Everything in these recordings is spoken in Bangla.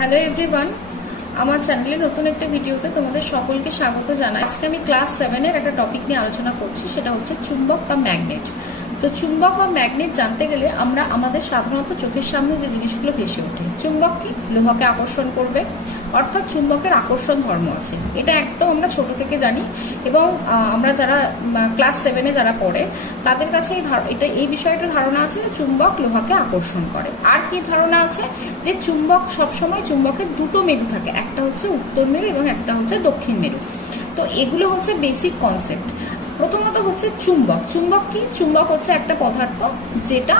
হ্যালো এভরিওয়ান, আমার চ্যানেলে নতুন একটা ভিডিওতে তোমাদের সকলকে স্বাগত জানাই। আজকে আমি ক্লাস 7-এর একটা টপিক নিয়ে আলোচনা করছি, সেটা হচ্ছে চুম্বক বা ম্যাগনেট। তো চুম্বক বা ম্যাগনেট জানতে গেলে আমরা আমাদের সাধারণত চোখের সামনে যে জিনিসগুলো ভেসে ওঠে, চুম্বক কি লোহাকে আকর্ষণ করবে, অর্থাৎ চুম্বকের আকর্ষণ ধর্ম আছে, এটা একদম আমরা ছোট থেকে জানি। এবং আমরা যারা ক্লাস 7-এ যারা পড়ে তাদের কাছে এই বিষয়টা ধারণা আছে যে চুম্বক লোহাকে আকর্ষণ করে। আর কি ধারণা আছে যে চুম্বক সবসময় চুম্বকের দুটো মেরু থাকে, একটা হচ্ছে উত্তর মেরু এবং একটা হচ্ছে দক্ষিণ মেরু। তো এগুলো হচ্ছে বেসিক কনসেপ্ট। প্রথমত হচ্ছে চুম্বক। চুম্বক কি? চুম্বক হচ্ছে একটা পদার্থ যেটা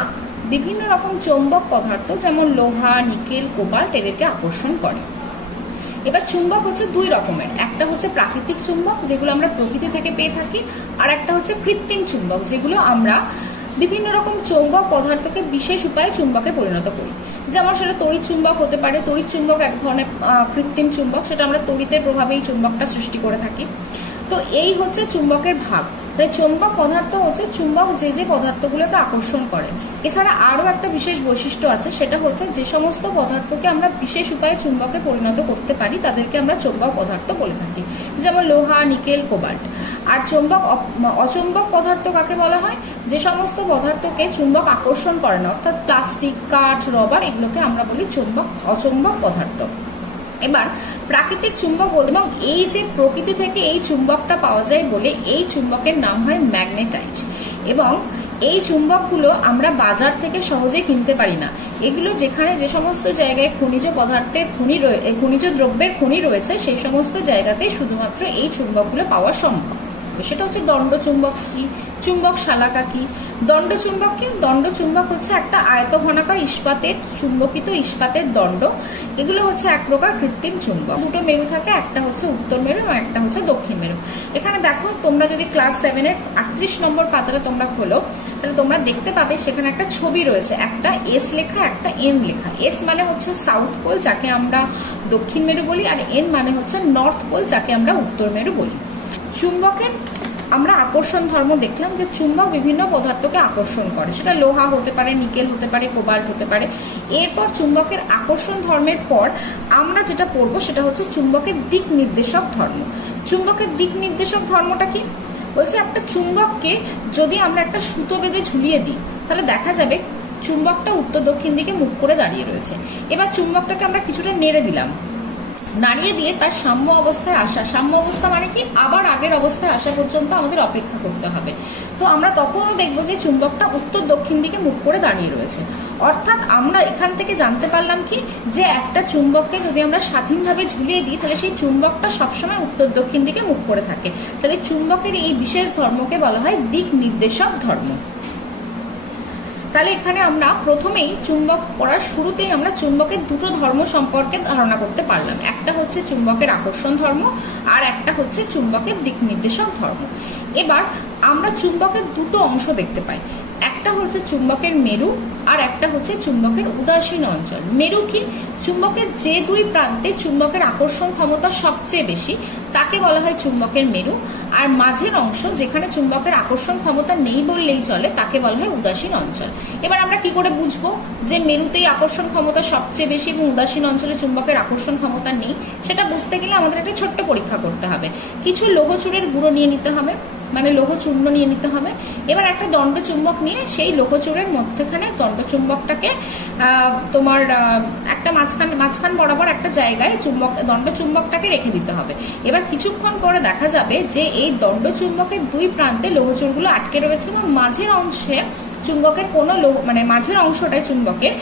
বিভিন্ন রকম চৌম্বক পদার্থ যেমন লোহা, নিকেল, কোবাল্ট এদেরকে আকর্ষণ করে। এবার চুম্বক হচ্ছে দুই রকমের, একটা হচ্ছে প্রাকৃতিক চুম্বক যেগুলো আমরা প্রকৃতি থেকে পেয়ে থাকি, আর একটা হচ্ছে কৃত্রিম চুম্বক যেগুলো আমরা বিভিন্ন রকম চৌম্বক পদার্থকে বিশেষ উপায়ে চুম্বকে পরিণত করি। যেমন সেটা তড়িৎ চুম্বক হতে পারে। তড়িৎ চুম্বক এক ধরনের কৃত্রিম চুম্বক, সেটা আমরা তড়িতের প্রভাবে এই চুম্বকটা সৃষ্টি করে থাকি। তো এই হচ্ছে চুম্বকের ভাগ। তাই চৌম্বক পদার্থ হচ্ছে চুম্বক যে পদার্থগুলোকে আকর্ষণ করে। এছাড়া আরো একটা বিশেষ বৈশিষ্ট্য আছে, সেটা হচ্ছে যে সমস্ত পদার্থকে আমরা বিশেষ উপায়ে চুম্বকে পরিণত করতে পারি তাদেরকে আমরা চৌম্বক পদার্থ বলে থাকি, যেমন লোহা, নিকেল, কোবাল্ট। আর অচুম্বক পদার্থ কাকে বলা হয়? যে সমস্ত পদার্থকে চুম্বক আকর্ষণ করে না, অর্থাৎ প্লাস্টিক, কাঠ, রবার, এগুলোকে আমরা বলি অচুম্বক পদার্থ। এবার প্রাকৃতিক চুম্বক এবং এই যে প্রকৃতি থেকে এই চুম্বকটা পাওয়া যায় বলে এই চুম্বকের নাম হয় ম্যাগনেটাইট। এবং এই চুম্বকগুলো আমরা বাজার থেকে সহজে কিনতে পারি না। এগুলো যেখানে যে সমস্ত জায়গায় খনিজ দ্রব্যের খনি রয়েছে সেই সমস্ত জায়গাতেই শুধুমাত্র এই চুম্বকগুলো পাওয়া সম্ভব। সেটা হচ্ছে দণ্ড চুম্বক কি, চুম্বক শালাকা কি। দণ্ড চুম্বক কি? দণ্ড চুম্বক হচ্ছে একটা আয়তঘনাকার চুম্বকিত ইস্পাতের দণ্ড। এগুলো হচ্ছে এক প্রকার কৃত্রিম চুম্বক। দুটো মেরু থাকে, একটা হচ্ছে উত্তর মেরু এবং একটা হচ্ছে দক্ষিণ মেরু। এখানে দেখো, তোমরা যদি ক্লাস 7-এর 38 নম্বর পাতাটা তোমরা খোলো তাহলে তোমরা দেখতে পাবে সেখানে একটা ছবি রয়েছে, একটা এস লেখা, একটা এন লেখা। এস মানে হচ্ছে সাউথ পোল যাকে আমরা দক্ষিণ মেরু বলি, আর এন মানে হচ্ছে নর্থ পোল যাকে আমরা উত্তর মেরু বলি। চুম্বকের আমরা আকর্ষণ ধর্ম দেখলাম যে চুম্বক বিভিন্ন পদার্থকে আকর্ষণ করে, সেটা লোহা হতে পারে, নিকেল হতে পারে, কোবাল্ট হতে পারে। এরপর চুম্বকের আকর্ষণ ধর্মের পর আমরা যেটা পড়বো সেটা হচ্ছে চুম্বকের দিক নির্দেশক ধর্ম। চুম্বকের দিক নির্দেশক ধর্মটা কি? বলছে একটা চুম্বককে যদি আমরা একটা সুতো বেঁধে ঝুলিয়ে দিই তাহলে দেখা যাবে চুম্বকটা উত্তর দক্ষিণ দিকে মুখ করে দাঁড়িয়ে রয়েছে। এবার চুম্বকটাকে আমরা কিছুটা নেড়ে দিলাম, নাড়িয়ে দিয়ে তার সাম্য অবস্থায় আসা। সাম্য অবস্থা মানে কি? আবার আগের অবস্থায় আসা পর্যন্ত আমাদের অপেক্ষা করতে হবে। তো আমরা তখনও দেখবো যে চুম্বকটা উত্তর দক্ষিণ দিকে মুখ করে দাঁড়িয়ে রয়েছে। অর্থাৎ আমরা এখান থেকে জানতে পারলাম কি, যে একটা চুম্বককে যদি আমরা স্বাধীনভাবে ঝুলিয়ে দিই তাহলে সেই চুম্বকটা সবসময় উত্তর দক্ষিণ দিকে মুখ করে থাকে। তাহলে চুম্বকের এই বিশেষ ধর্মকে বলা হয় দিক নির্দেশক ধর্ম। তাহলে এখানে আমরা প্রথমেই চুম্বক পড়ার শুরুতেই আমরা চুম্বকের দুটো ধর্ম সম্পর্কে ধারণা করতে পারলাম। একটা হচ্ছে চুম্বকের আকর্ষণ ধর্ম, আর একটা হচ্ছে চুম্বকের দিক নির্দেশক ধর্ম। এবার আমরা চুম্বকের দুটো অংশ দেখতে পাই, একটা হচ্ছে চুম্বকের মেরু আর একটা হচ্ছে চুম্বকের উদাসীন অঞ্চল। মেরু কি? চুম্বকের যে দুই প্রান্তে চুম্বকের আকর্ষণ ক্ষমতা সবচেয়ে বেশি তাকে বলা হয় চুম্বকের মেরু। আর মাঝের অংশ যেখানে চুম্বকের আকর্ষণ ক্ষমতা নেই বললেই চলে তাকে বলা হয় উদাসীন অঞ্চল। এবার আমরা কি করে বুঝবো যে মেরুতেই আকর্ষণ ক্ষমতা সবচেয়ে বেশি এবং উদাসীন অঞ্চলে চুম্বকের আকর্ষণ ক্ষমতা নেই? সেটা বুঝতে গেলে আমাদের একটা ছোট্ট পরীক্ষা করতে হবে। কিছু লৌহচূড়ের গুঁড়ো নিয়ে নিতে হবে, মানে লৌহ চূর্ণ নিয়ে নিতে হবে। এবার একটা দণ্ড চুম্বক নিয়ে সেই লৌহচূড়ের মধ্যখানে দণ্ড চুম্বকটাকে তোমার একটা মাঝখান বরাবর একটা জায়গায় দণ্ড চুম্বকটাকে রেখে দিতে হবে। এবার কিছুক্ষণ পরে দেখা যাবে যে এই দণ্ড চুম্বকের দুই প্রান্তে লৌহচূড়গুলো আটকে রয়েছে এবং মাঝের অংশে চুম্বকের কোনো মাঝের অংশটায় চুম্বকের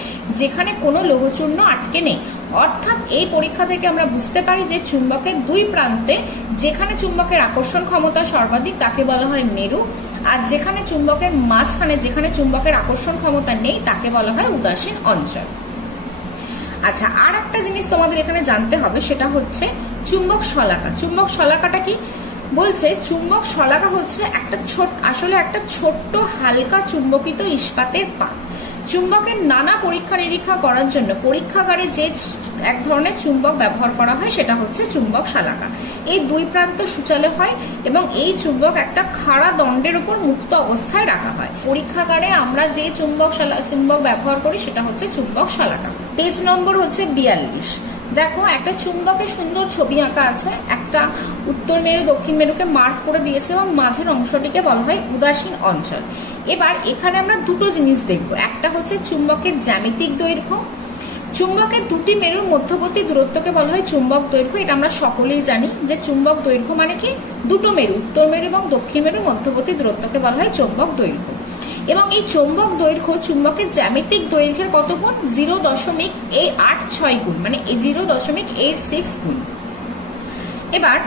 যেখানে কোনো লৌহচূর্ণ আটকে নেই। অর্থাৎ এই পরীক্ষা থেকে আমরা বুঝতে পারি যে চুম্বকের দুই প্রান্তে যেখানে চুম্বকের আকর্ষণ ক্ষমতা সর্বাধিক তাকে বলা হয় মেরু, আর যেখানে চুম্বকের মাঝখানে যেখানে চুম্বকের আকর্ষণ ক্ষমতা নেই তাকে বলা হয় উদাসীন অঞ্চল। আচ্ছা, আর একটা জিনিস তোমাদের এখানে জানতে হবে, সেটা হচ্ছে চুম্বক শলাকা। চুম্বক শলাকাটা কি? বলছে চুম্বক শলাকা হচ্ছে আসলে একটা ছোট্ট হালকা চুম্বকিত ইস্পাতের পাত। চুম্বকের নানা পরীক্ষা নিরীক্ষা করার জন্য পরীক্ষাগারে যে এক ধরনের চুম্বক ব্যবহার করা হয় সেটা হচ্ছে চুম্বক শালাকা। এই দুই প্রান্ত সূচালো হয় এবং এই চুম্বক একটা খাড়া দণ্ডের উপর মুক্ত অবস্থায় রাখা হয়। পরীক্ষাগারে আমরা যে চুম্বক ব্যবহার করি সেটা হচ্ছে চুম্বক শালাকা। পেজ নম্বর হচ্ছে 42। দেখো একটা চুম্বকের সুন্দর ছবি আঁকা আছে, একটা উত্তর মেরু দক্ষিণ মেরুকে মার্ক করে দিয়েছে এবং মাঝের অংশটিকে বলা হয় উদাসীন অঞ্চল। এবার এখানে আমরা দুটো জিনিস দেখব, একটা হচ্ছে চুম্বকের জ্যামিতিক দৈর্ঘ্য। চুম্বকের দুটি মেরুর মধ্যবর্তী দূরত্বকে বলা হয় চুম্বক দৈর্ঘ্য। এটা আমরা সকলেই জানি যে চুম্বক দৈর্ঘ্য মানে কি, দুটো মেরু উত্তর মেরু এবং দক্ষিণ মেরুর মধ্যবর্তী দূরত্বকে বলা হয় চুম্বক দৈর্ঘ্য। এবং এই চুম্বক দৈর্ঘ্য চুম্বকের জ্যামিতিক দৈর্ঘ্যের কত গুণ? 0.86 গুণ, মানে 0.86 গুণ। এবার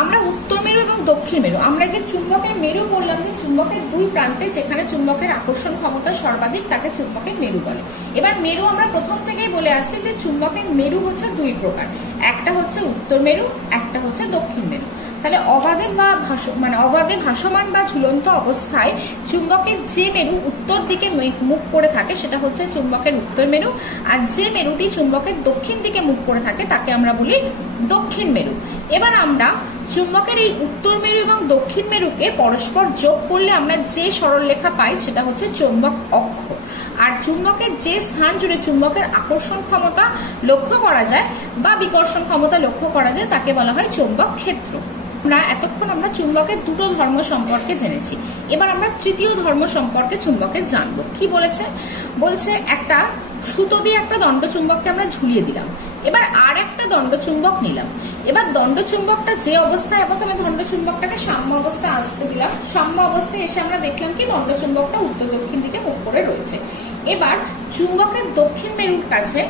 আমরা উত্তর মেরু এবং দক্ষিণ মেরু, আমরা যে চুম্বকের মেরু বললাম যে চুম্বকের দুই প্রান্তে যেখানে চুম্বকের আকর্ষণ ক্ষমতা সর্বাধিক তাকে চুম্বকের মেরু বলে। এবার মেরু আমরা প্রথম থেকেই বলে আসছি যে চুম্বকের মেরু হচ্ছে দুই প্রকার, একটা হচ্ছে উত্তর মেরু, একটা হচ্ছে দক্ষিণ মেরু। তাহলে অবাধে বা অবাধে ভাসমান বা ঝুলন্ত অবস্থায় চুম্বকের যে মেরু উত্তর দিকে মুখ করে থাকে সেটা হচ্ছে চুম্বকের উত্তর মেরু, আর যে মেরুটি চুম্বকের দক্ষিণ দিকে মুখ করে থাকে তাকে আমরা বলি দক্ষিণ মেরু। এবার আমরা চুম্বকের এই উত্তর মেরু এবং দক্ষিণ মেরুকে পরস্পর যোগ করলে আমরা যে সরলরেখা পাই সেটা হচ্ছে চুম্বক অক্ষ। আর চুম্বকের যে স্থান জুড়ে চুম্বকের আকর্ষণ ক্ষমতা লক্ষ্য করা যায় বা বিকর্ষণ ক্ষমতা লক্ষ্য করা যায় তাকে বলা হয় চুম্বক ক্ষেত্র। এতক্ষণ আমরা চুম্বকের দুটো ধর্ম সম্পর্কে জেনেছি, এবার আমরা তৃতীয় ধর্ম সম্পর্কে চুম্বকের জানবো। কি বলেছে? বলছে একটা সুতো দিয়ে একটা দণ্ডচুম্বককে আমরা ঝুলিয়ে দিলাম, এবার আর একটা দণ্ডচুম্বক নিলাম। এবার দণ্ডচুম্বকটা যে অবস্থায়, প্রথমে দণ্ডচুম্বকটাকে সাম্য অবস্থায় আসতে দিলাম, সাম্য অবস্থায় এসে আমরা দেখলাম কি দণ্ডচুম্বকটা উত্তর দক্ষিণ দিকে মুখ করে রয়েছে। এবার চুম্বকের দক্ষিণ মেরুর কাছে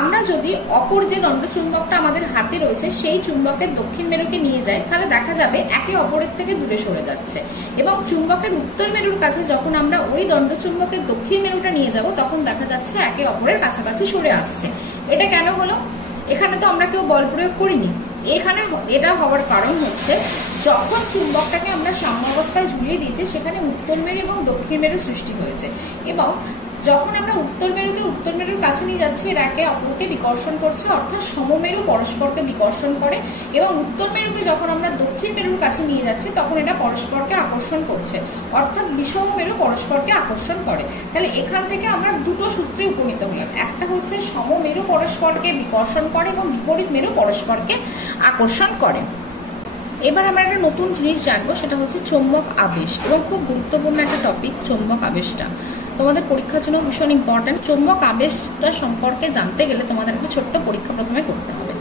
আমরা যদি অপর যে দণ্ডচুম্বকটা আমাদের হাতে রয়েছে সেই চুম্বকের দক্ষিণ মেরুকে নিয়ে যাই, তাহলে দেখা যাবে একে অপরের থেকে দূরে সরে যাচ্ছে। এবং চুম্বকের উত্তর মেরুর কাছে যখন আমরা ওই দণ্ডচুম্বকের দক্ষিণ মেরুটা নিয়ে যাব তখন দেখা যাচ্ছে একে অপরের কাছাকাছি সরে আসছে। এটা কেন হলো? এখানে তো আমরা কেউ বল প্রয়োগ করিনি। এখানে এটা হওয়ার কারণ হচ্ছে যখন চুম্বকটাকে আমরা সাম্য অবস্থায় ঝুলিয়ে দিয়েছি সেখানে উত্তর মেরু এবং দক্ষিণ মেরু সৃষ্টি হয়েছে, এবং যখন আমরা উত্তর মেরুকে উত্তর মেরুর কাছে নিয়ে যাচ্ছি এরা একে অপরকে বিকর্ষণ করছে, অর্থাৎ সমমেরু পরস্পরকে বিকর্ষণ করে, এবং উত্তর মেরুকে যখন আমরা দক্ষিণ মেরুর কাছে নিয়ে যাচ্ছি তখন এটা পরস্পরকে আকর্ষণ করছে, অর্থাৎ বিষম মেরু পরস্পরকে আকর্ষণ করে। তাহলে এখান থেকে আমরা দুটো সূত্রে উপনীত হলাম, একটা হচ্ছে সমমেরু পরস্পরকে বিকর্ষণ করে এবং বিপরীত মেরু পরস্পরকে আকর্ষণ করে। এবার আমরা একটা নতুন জিনিস জানবো, সেটা হচ্ছে চৌম্বক আবেশ, এবং খুব গুরুত্বপূর্ণ একটা টপিক চৌম্বক আবেশটা, তোমাদের পরীক্ষার জন্য ভীষণ ইম্পর্টেন্ট। চৌম্বক আবেশটা সম্পর্কে জানতে গেলে তোমাদের একটা ছোট্ট পরীক্ষা প্রথমে করতে হবে।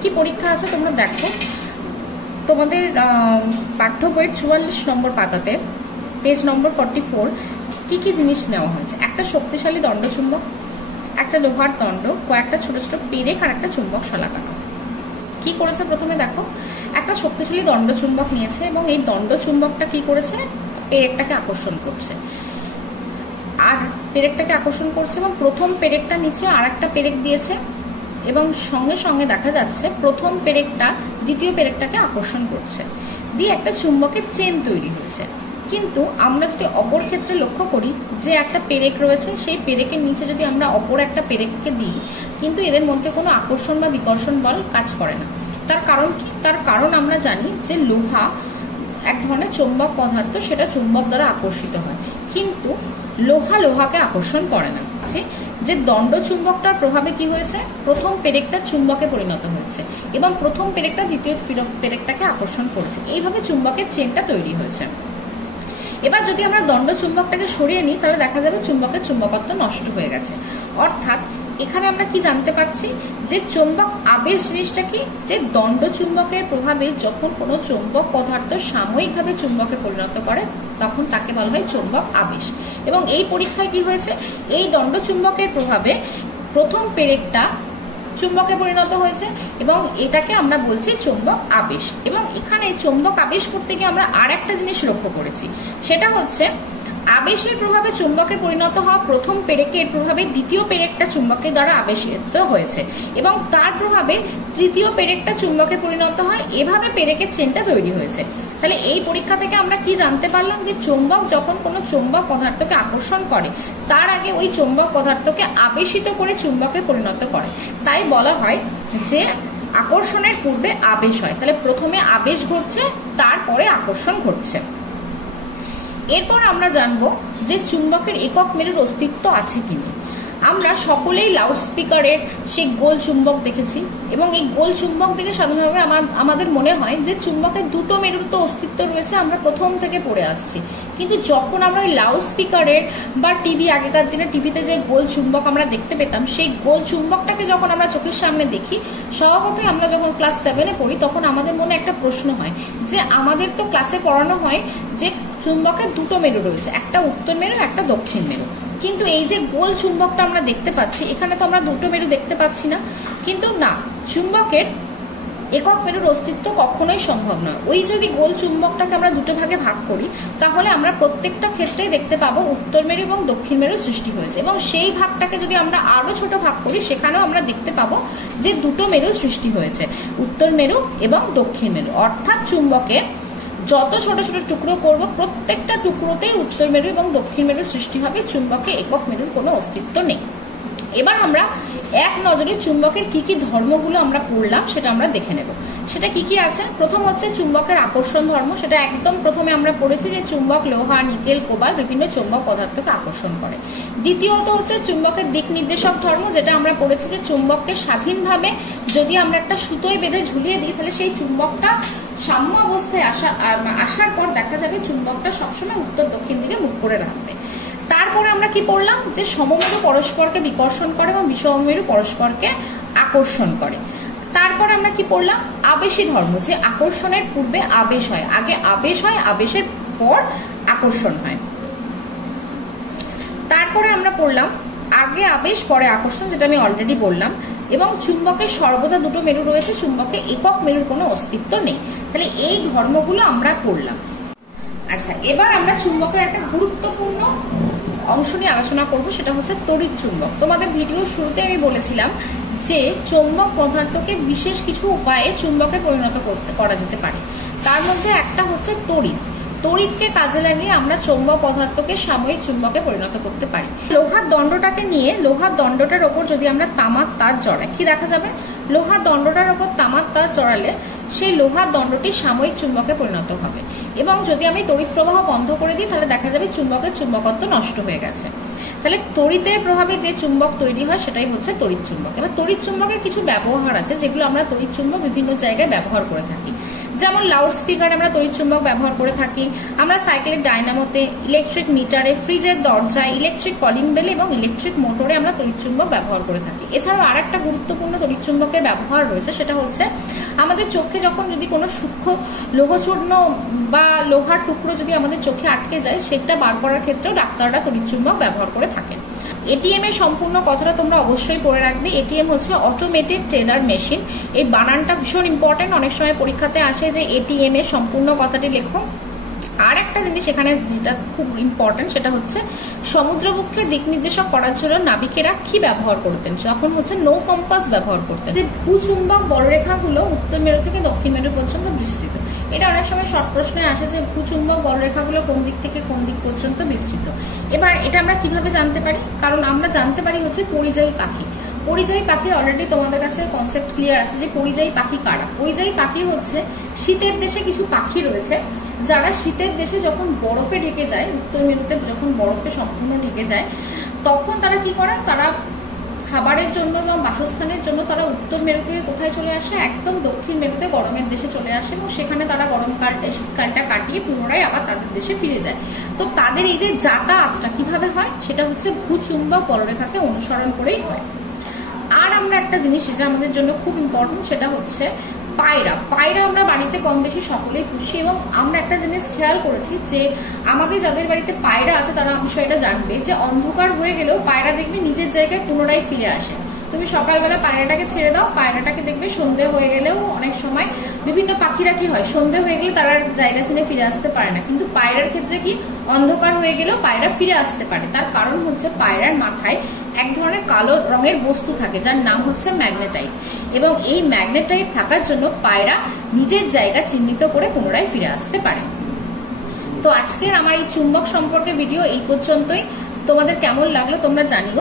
কি পরীক্ষা আছে তোমরা দেখো, তোমাদের পাঠ্য বইয়ের 44 নম্বর পাতাতে পেজ নম্বর 44 কি কি জিনিস নেওয়া হয়েছে? একটা শক্তিশালী দণ্ডচুম্বক, একটা লোহার দণ্ড, কয়েকটা ছোট ছোট পেরেক আর একটা চুম্বক শলাকানো। কি করেছে? প্রথমে দেখো একটা শক্তিশালী দণ্ডচুম্বক নিয়েছে এবং এই দণ্ডচুম্বকটা কি করেছে? পেরেকটাকে আকর্ষণ করছে, আর পেরেকটাকে আকর্ষণ করছে এবং প্রথম পেরেকটা নিচে আর একটা পেরেক দিয়েছে এবং সঙ্গে সঙ্গে দেখা যাচ্ছে প্রথম পেরেকটা দ্বিতীয় পেরেকটাকে আকর্ষণ করছে, দিয়ে একটা চুম্বকের চেন তৈরি হয়েছে। কিন্তু আমরা যদি অপর ক্ষেত্রে লক্ষ্য করি যে একটা পেরেক রয়েছে, সেই পেরেকের নিচে যদি আমরা অপর একটা পেরেককে দিই কিন্তু এদের মধ্যে কোনো আকর্ষণ বা বিকর্ষণ বল কাজ করে না। তার কারণ কি? তার কারণ আমরা জানি যে লোহা এক ধরনের চৌম্বক পদার্থ, সেটা চুম্বক দ্বারা আকর্ষিত হয়, কিন্তু লোহা লোহাকে আকর্ষণ করে না। যে দণ্ড চুম্বকটার প্রভাবে কি হয়েছে? প্রথম পেরেকটা চুম্বকে পরিণত হয়েছে এবং প্রথম পেরেকটা দ্বিতীয় পেরেকটাকে আকর্ষণ করেছে, এইভাবে চুম্বকের চেনটা তৈরি হয়েছে। এবার যদি আমরা দণ্ড চুম্বকটাকে সরিয়ে নিই তাহলে দেখা যাবে চুম্বকের চুম্বকত্ব নষ্ট হয়ে গেছে। অর্থাৎ এখানে আমরা কি জানতে পারছি? যে চৌম্বক আবেশ জিনিসটা কি? যে দণ্ড চুম্বকের প্রভাবে যখন কোনো চৌম্বক পদার্থ সাময়িকভাবে চুম্বকে পরিণত করে তখন তাকে বলা হয় চৌম্বক আবেশ। এবং এই পরীক্ষায় কি হয়েছে? এই দণ্ড চুম্বকের প্রভাবে প্রথম পেরেকটা চুম্বকে পরিণত হয়েছে এবং এটাকে আমরা বলছি চৌম্বক আবেশ। এবং এখানে চৌম্বক আবেশ করতে গিয়ে আমরা আর একটা জিনিস লক্ষ্য করেছি, সেটা হচ্ছে আবেশের প্রভাবে চুম্বকে পরিণত হওয়া প্রথম পেরেকের প্রভাবে দ্বিতীয় পেরেকটা চুম্বকের দ্বারা আবেশিত হয়েছে এবং তার প্রভাবে তৃতীয় পেরেকটা চুম্বকে পরিণত হয়, এভাবে পেরেকের চেনটা তৈরি হয়েছে। তাহলে এই পরীক্ষা থেকে আমরা কি জানতে পারলাম? যে চৌম্বক যখন কোনো চৌম্বক পদার্থকে আকর্ষণ করে তার আগে ওই চৌম্বক পদার্থকে আবেশিত করে চুম্বকে পরিণত করে। তাই বলা হয় যে আকর্ষণের পূর্বে আবেশ হয়। তাহলে প্রথমে আবেশ ঘটছে, তারপরে আকর্ষণ ঘটছে। এরপর আমরা জানবো যে চুম্বকের একক মেরুর অস্তিত্ব আছে কিনা। আমরা সকলেই লাউড স্পিকারের সেই গোল চুম্বক দেখেছি এবং এই গোল চুম্বক দেখে সাধারণভাবে আমাদের মনে হয় যে চুম্বকের দুটো মেরুর তো অস্তিত্ব রয়েছে, আমরা প্রথম থেকে পড়ে আসছি। কিন্তু যখন আমরা ওই লাউড স্পিকারের বা টিভি, আগেকার দিনে টিভিতে যে গোল চুম্বক আমরা দেখতে পেতাম, সেই গোল চুম্বকটাকে যখন আমরা চোখের সামনে দেখি, স্বভাবতই আমরা যখন ক্লাস 7-এ পড়ি তখন আমাদের মনে একটা প্রশ্ন হয় যে আমাদের তো ক্লাসে পড়ানো হয় যে চুম্বকের দুটো মেরু রয়েছে, একটা উত্তর মেরু, একটা দক্ষিণ মেরু। কিন্তু এই যে গোল চুম্বকটা আমরা দেখতে পাচ্ছি, এখানে তো আমরা দুটো মেরু দেখতে পাচ্ছি না। কিন্তু না, চুম্বকের একক মেরুর অস্তিত্ব কখনোই সম্ভব নয়। ওই যদি গোল চুম্বকটাকে আমরা দুটো ভাগে ভাগ করি, তাহলে আমরা প্রত্যেকটা ক্ষেত্রেই দেখতে পাবো উত্তর মেরু এবং দক্ষিণ মেরু সৃষ্টি হয়েছে। এবং সেই ভাগটাকে যদি আমরা আরো ছোট ভাগ করি, সেখানেও আমরা দেখতে পাবো যে দুটো মেরু সৃষ্টি হয়েছে, উত্তর মেরু এবং দক্ষিণ মেরু। অর্থাৎ চুম্বকে যত ছোট ছোট টুকরো করব, প্রত্যেকটা টুকরোতেই উত্তর মেরু এবং দক্ষিণ মেরুর সৃষ্টি হবে। চুম্বকে একক মেরুর কোনো অস্তিত্ব নেই। এবার আমরা এক নজরে চুম্বকের কি কি ধর্মগুলো আমরা পড়লাম সেটা আমরা দেখে নেব। সেটা কি কি আছে? প্রথম হচ্ছে চুম্বকের আকর্ষণ ধর্ম। সেটা একদম প্রথমে আমরা পড়েছি যে চুম্বক লোহা, নিকেল, কোবাল্ট বিভিন্ন চুম্বক পদার্থকে আকর্ষণ করে। দ্বিতীয়ত হচ্ছে চুম্বকের দিক নির্দেশক ধর্ম, যেটা আমরা পড়েছি যে চুম্বককে স্বাধীনভাবে যদি আমরা একটা সুতোয় বেঁধে ঝুলিয়ে দিই, তাহলে সেই চুম্বকটা সাম্য অবস্থায় আসার পর দেখা যাবে চুম্বকটা সবসময় উত্তর দক্ষিণ দিকে মুখ করে রাখবে। তারপরে আমরা কি পড়লাম? যে সমমেরু পরস্পরকে বিকর্ষণ করে এবং বিষমমেরু পরস্পরকে আকর্ষণ করে। তারপরে আমরা কি পড়লাম? আবেশী ধর্ম, যে আকর্ষণের পূর্বে আবেশ হয়, আগে আবেশ হয়, আবেশের পর আকর্ষণ হয়। তারপরে আমরা পড়লাম আগে আবেশ পরে আকর্ষণ, যেটা আমি অলরেডি বললাম। এবং চুম্বকের সর্বদা দুটো মেরু রয়েছে, চুম্বকে একক মেরুর কোনো অস্তিত্ব নেই। তাহলে এই ধর্মগুলো আমরা পড়লাম। আচ্ছা, এবার আমরা চুম্বকের একটা গুরুত্বপূর্ণ অংশ নিয়ে আলোচনা করব, সেটা হচ্ছে তড়িৎ চুম্বক। তোমাদের ভিডিওর শুরুতে আমি বলেছিলাম যে চৌম্বক পদার্থকে বিশেষ কিছু উপায়ে চুম্বকে পরিণত করা যেতে পারে। তার মধ্যে একটা হচ্ছে তড়িৎ। তড়িৎকে কাজে লাগিয়ে আমরা চৌম্বক পদার্থকে সাময়িক চুম্বকে পরিণত করতে পারি। লোহার দণ্ডটাকে নিয়ে লোহার দণ্ডটার ওপর যদি আমরা তামার তার জড়াই, কি দেখা যাবে? লোহার দণ্ডটার ওপর তামার তার জড়ালে সেই লোহার দণ্ডটি সাময়িক চুম্বকে পরিণত হবে। এবং যদি আমি তড়িৎ প্রবাহ বন্ধ করে দিই, তাহলে দেখা যাবে চুম্বকের চুম্বকত্ব নষ্ট হয়ে গেছে। তাহলে তড়িতের প্রভাবে যে চুম্বক তৈরি হয় সেটাই হচ্ছে তড়িৎ চুম্বক। এবার তড়িৎ চুম্বকের কিছু ব্যবহার আছে, যেগুলো আমরা তড়িৎ চুম্বক বিভিন্ন জায়গায় ব্যবহার করে থাকি। যেমন লাউড স্পিকারে আমরা তড়িৎ চুম্বক ব্যবহার করে থাকি, আমরা সাইকেলের ডায়নামোতে, ইলেকট্রিক মিটারে, ফ্রিজের দরজায়, ইলেকট্রিক কলিং বেল এবং ইলেকট্রিক মোটরে আমরা তড়িৎ চুম্বক ব্যবহার করে থাকি। এছাড়াও আর একটা গুরুত্বপূর্ণ তড়িৎ চুম্বকের ব্যবহার রয়েছে, সেটা হচ্ছে আমাদের চোখে যখন যদি কোনো সূক্ষ্ম লৌহচূর্ণ বা লোহার টুকরো যদি আমাদের চোখে আটকে যায়, সেটা বার করার ক্ষেত্রেও ডাক্তাররা তড়িৎ চুম্বক ব্যবহার করে থাকেন। এটিএম এর সম্পূর্ণ কথাটা তোমরা অবশ্যই পড়ে রাখবে। এটিএম হচ্ছে অটোমেটেড টেলার মেশিন। এই বানানটা ভীষণ ইম্পর্টেন্ট, অনেক সময় পরীক্ষাতে আসে যে এটিএম এর সম্পূর্ণ কথাটি লেখো। আর একটা জিনিস এখানে যেটা খুব ইম্পর্টেন্ট, সেটা হচ্ছে সমুদ্রবক্ষে দিক নির্দেশক করার জন্য নাবিকেরা কি ব্যবহার করতেন? তখন হচ্ছে নো কম্পাস ব্যবহার করতেন। যে ভূচুম্বক বলরেখাগুলো উত্তর মেরু থেকে দক্ষিণ মেরু পর্যন্ত বিস্তৃত। এটা অনেক সময় শর্ট প্রশ্নে আসে যে ভূচুম্বক বলরেখাগুলো কোন দিক থেকে কোন দিক পর্যন্ত বিস্তৃত। এবার এটা আমরা কিভাবে জানতে পারি? কারণ আমরা জানতে পারি হচ্ছে পরিযায়ী পাখি। পরিযায়ী পাখি অলরেডি তোমাদের কাছে কনসেপ্ট ক্লিয়ার আছে যে পরিযায়ী পাখি কারা। পরিযায়ী পাখি হচ্ছে শীতের দেশে কিছু পাখি রয়েছে, যারা শীতের দেশে যখন বরফে ঢেকে যায়, উত্তর মেরুতে যখন বরফে সম্পূর্ণ ঢেকে যায়, তখন তারা কি করে? তারা খাবারের জন্য এবং বাসস্থানের জন্য তারা উত্তর মেরু থেকে কোথায় চলে আসে? একদম দক্ষিণ মেরুতে গরমের দেশে চলে আসে এবং সেখানে তারা গরমকালটা শীতকালটা কাটিয়ে পুনরায় আবার তাদের দেশে ফিরে যায়। তো তাদের এই যে যাতায়াতটা কিভাবে হয়, সেটা হচ্ছে ভূচুম্বক বলরেখাকে অনুসরণ করেই হয়। আর আমরা একটা জিনিস, যেটা আমাদের জন্য খুব ইম্পর্টেন্ট, সেটা হচ্ছে পায়রা। পায়রা আমরা বাড়িতে কম বেশি সকলেই পুষি এবং আমরা একটা জিনিস খেয়াল করেছি যে আমাদের যাদের বাড়িতে পায়রা আছে তারা বিষয়টা জানবে যে অন্ধকার হয়ে গেলেও পায়রা দেখবে নিজের জায়গায় পুনরায় ফিরে আসে। তুমি সকালবেলা পায়রাটাকে ছেড়ে দাও, পায়রাটাকে দেখবে সন্ধে হয়ে গেলেও অনেক সময় বিভিন্ন পাখিরা কি হয়, সন্ধে হয়ে গেলে তারা জায়গা চিনে ফিরে আসতে পারে না, কিন্তু পায়রার ক্ষেত্রে কি অন্ধকার হয়ে গেলেও পায়রা ফিরে আসতে পারে। তার কারণ হচ্ছে পায়রার মাথায় এক ধরনের কালো রঙের বস্তু থাকে, যার নাম হচ্ছে ম্যাগনেটাইট। এবং এই ম্যাগনেটাইট থাকার জন্য পায়রা নিজের জায়গা চিহ্নিত করে পুনরায় ফিরে আসতে পারে। তো আজকের আমার এই চুম্বক সম্পর্কে ভিডিও এই পর্যন্তই। তোমাদের কেমন লাগলো তোমরা জানিও।